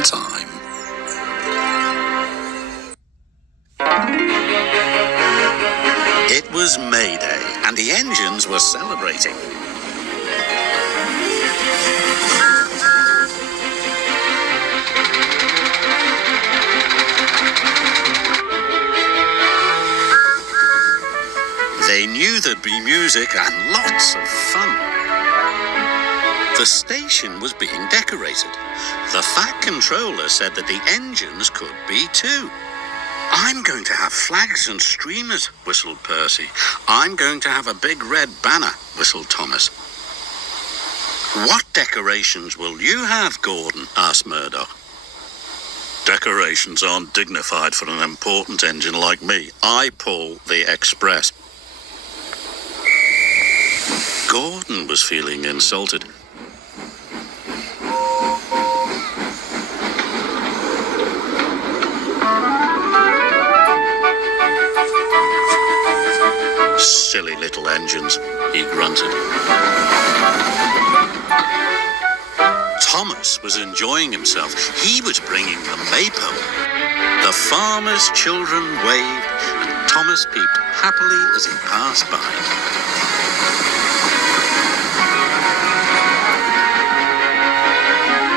a time. It was May Day, and the engines were celebrating. They knew there'd be music and lots of fun. The station was being decorated. The Fat Controller said that the engines could be too. "I'm going to have flags and streamers," whistled Percy. "I'm going to have a big red banner," whistled Thomas. "What decorations will you have, Gordon?" asked Murdoch. "Decorations aren't dignified for an important engine like me. I pull the Express." Gordon was feeling insulted. "Silly little engines," he grunted. Thomas was enjoying himself. He was bringing the maypole. The farmers' children waved, and Thomas peeped happily as he passed by.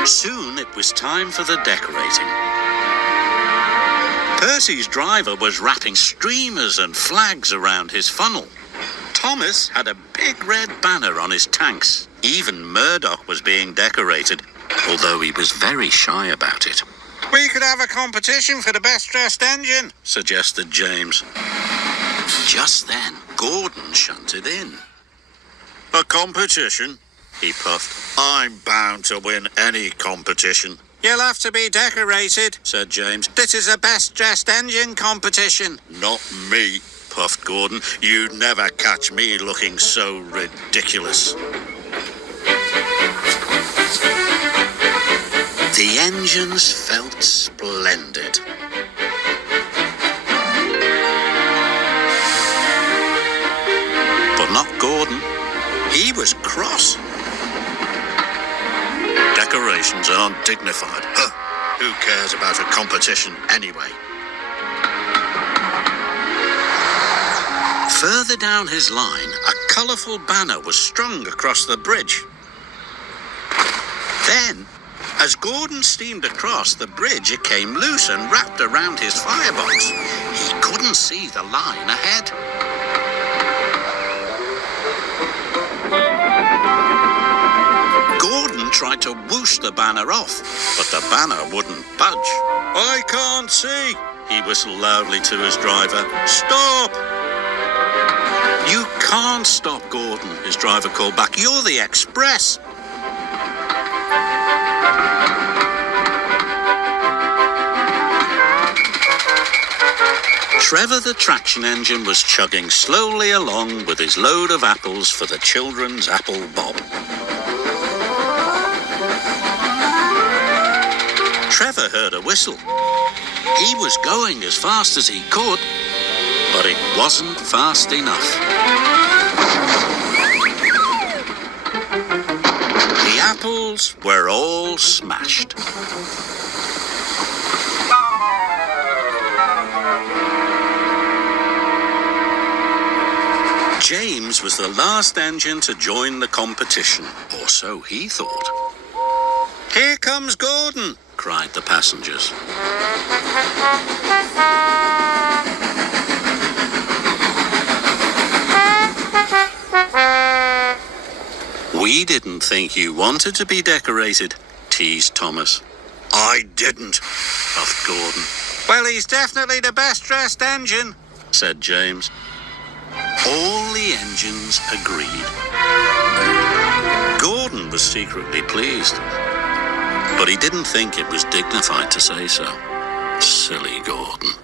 Soon it was time for the decorating. Percy's driver was wrapping streamers and flags around his funnel. Thomas had a big red banner on his tanks. Even Murdoch was being decorated, although he was very shy about it. "We could have a competition for the best-dressed engine," suggested James. Just then, Gordon shunted in. "A competition?" he puffed. "I'm bound to win any competition." "You'll have to be decorated," said James. "This is a best-dressed engine competition." "Not me," puffed Gordon. "You'd never catch me looking so ridiculous." The engines felt splendid. But not Gordon. He was cross. "Decorations aren't dignified. Huh. Who cares about a competition anyway?" Further down his line, a colourful banner was strung across the bridge. Then, as Gordon steamed across the bridge, it came loose and wrapped around his firebox. He couldn't see the line ahead. Gordon tried to whoosh the banner off, but the banner wouldn't budge. "I can't see," he whistled loudly to his driver. "Stop!" "You can't stop, Gordon," his driver called back. "You're the Express." Trevor the traction engine was chugging slowly along with his load of apples for the children's apple bob. Trevor heard a whistle. He was going as fast as he could, but it wasn't fast enough. The apples were all smashed. James was the last engine to join the competition, or so he thought. "Here comes Gordon," cried the passengers. "We didn't think you wanted to be decorated," teased Thomas. "I didn't," puffed Gordon. "Well, he's definitely the best-dressed engine," said James. All the engines agreed. Gordon was secretly pleased, but he didn't think it was dignified to say so. Silly Gordon.